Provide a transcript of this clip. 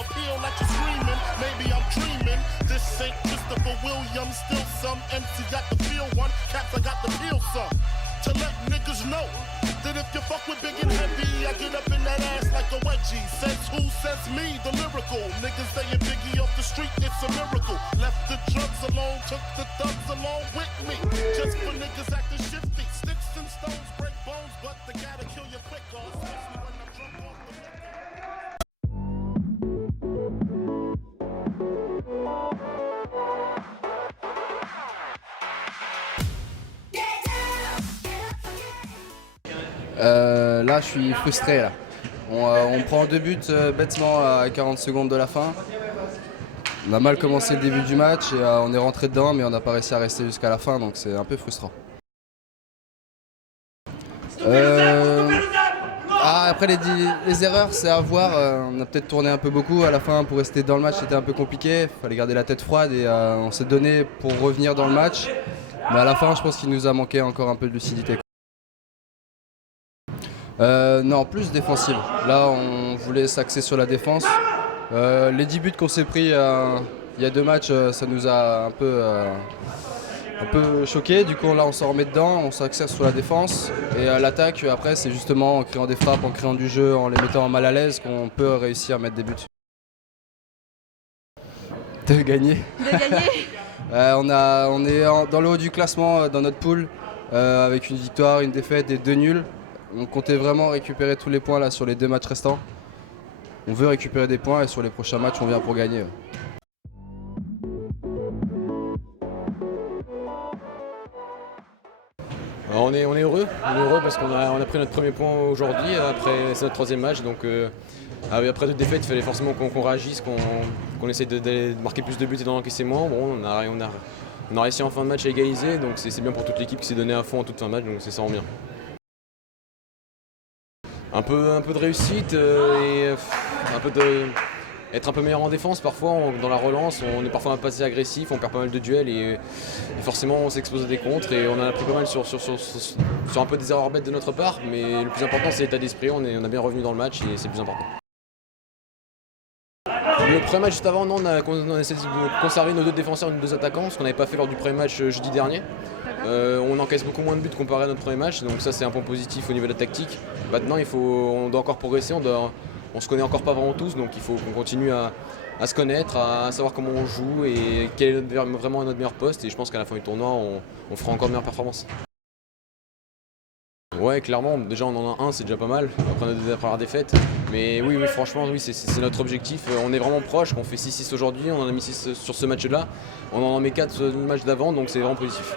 Appeal like you're screaming, maybe I'm dreaming. This ain't Christopher Williams, still some MC got the feel one, Caps I got the feel some. To let niggas know that if you fuck with big and heavy, I get up in that ass like a wedgie. Says who? Says me, the lyrical. Niggas saying Biggie off the street, it's a miracle. Left the drugs alone, took the thugs along with me. Just for niggas acting shifty. Sticks and stones break bones, but they gotta kill you quicker, especially when I'm drunk off the liquor. Là, je suis frustré. Là. On prend 2 buts bêtement à 40 secondes de la fin. On a mal commencé le début du match et on est rentré dedans, mais on n'a pas réussi à rester jusqu'à la fin, donc c'est un peu frustrant. Après les erreurs, c'est à voir. On a peut-être tourné un peu beaucoup à la fin pour rester dans le match, c'était un peu compliqué. Il fallait garder la tête froide et on s'est donné pour revenir dans le match. Mais à la fin, je pense qu'il nous a manqué encore un peu de lucidité. Non, plus défensive. Là, on voulait s'axer sur la défense. Les 10 buts qu'on s'est pris il y a 2 matchs, ça nous a un peu choqué. Du coup, là, on s'en remet dedans, on s'axe sur la défense. Et l'attaque, après, c'est justement en créant des frappes, en créant du jeu, en les mettant mal à l'aise qu'on peut réussir à mettre des buts. De gagner. On est dans le haut du classement dans notre poule, avec une victoire, une défaite et 2 nuls. On comptait vraiment récupérer tous les points là sur les 2 matchs restants. On veut récupérer des points et sur les prochains matchs on vient pour gagner. Alors on est heureux parce qu'on a pris notre premier point aujourd'hui, après c'est notre 3e match, donc après 2 défaites il fallait forcément qu'on réagisse, qu'on essaye de marquer plus de buts et d'en encaisser moins. Bon, on a réussi en fin de match à égaliser, donc c'est bien pour toute l'équipe qui s'est donnée à fond en toute fin de match, donc ça rend bien. Un peu de réussite et être un peu meilleur en défense parfois, dans la relance, on est parfois pas assez agressif, on perd pas mal de duels et forcément on s'expose à des contres et on en a pris pas mal sur un peu des erreurs bêtes de notre part, mais le plus important c'est l'état d'esprit, on a bien revenu dans le match et c'est le plus important. Le premier match juste avant, non, on a essayé de conserver nos 2 défenseurs et nos 2 attaquants, ce qu'on n'avait pas fait lors du premier match jeudi dernier. On encaisse beaucoup moins de buts comparé à notre premier match, donc ça c'est un point positif au niveau de la tactique. Maintenant on doit encore progresser, on se connaît encore pas vraiment tous, donc il faut qu'on continue à se connaître, à savoir comment on joue et quel est vraiment notre meilleur poste, et je pense qu'à la fin du tournoi on fera encore de meilleures performances. Ouais, clairement, déjà on en a un, c'est déjà pas mal, après notre première défaite. Mais oui, franchement, oui, c'est notre objectif. On est vraiment proche, on fait 6-6 aujourd'hui, on en a mis 6 sur ce match-là. On en a mis 4 sur le match d'avant, donc c'est vraiment positif.